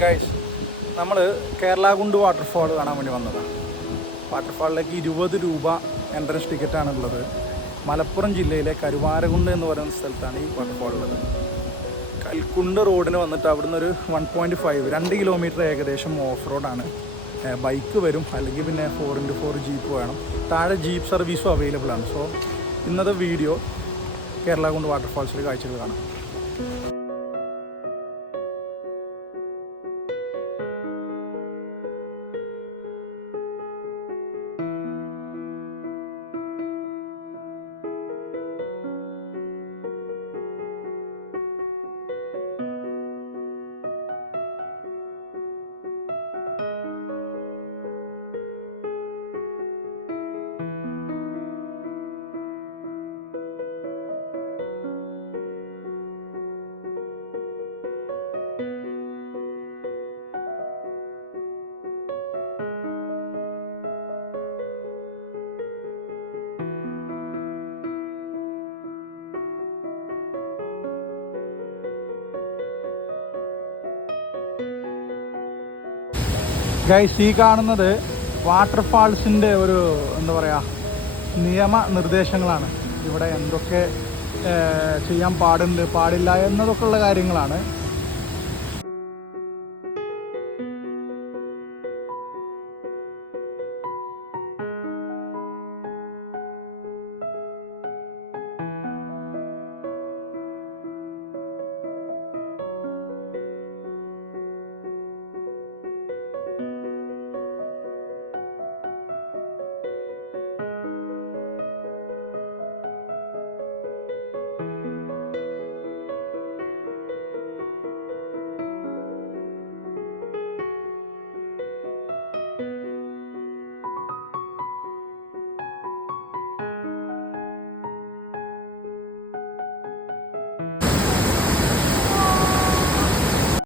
Guys, നമ്മൾ കേരളാകുണ്ട് waterfall കാണാൻ വേണ്ടി വന്നതാണ്. വാട്ടർഫാളിലേക്ക് 20 രൂപ എൻട്രൻസ് ടിക്കറ്റാണുള്ളത്. മലപ്പുറം ജില്ലയിലെ കരുവാരകുണ്ട് എന്ന് പറയുന്ന സ്ഥലത്താണ് ഈ വാട്ടർഫാൾ ഉള്ളത്. കൽക്കുണ്ട് റോഡിന് വന്നിട്ട് അവിടുന്ന് ഒരു 1.5 2 കിലോമീറ്റർ ഏകദേശം ഓഫ് റോഡാണ്. ബൈക്ക് വരും, അല്ലെങ്കിൽ പിന്നെ 4x4 ജീപ്പ് വേണം. താഴെ ജീപ്പ് സർവീസും അവൈലബിൾ ആണ്. സോ ഇന്നത്തെ വീഡിയോ കേരളാകുണ്ട് വാട്ടർഫാൾസിൽ കാഴ്ചകൾ കാണാം. ഗൈസ്, ഈ കാണുന്നത് വാട്ടർഫാൾസിൻ്റെ ഒരു എന്താ പറയുക നിയമനിർദ്ദേശങ്ങളാണ്. ഇവിടെ എന്തൊക്കെ ചെയ്യാൻ പാടില്ല എന്നതൊക്കെ ഉള്ള കാര്യങ്ങളാണ്.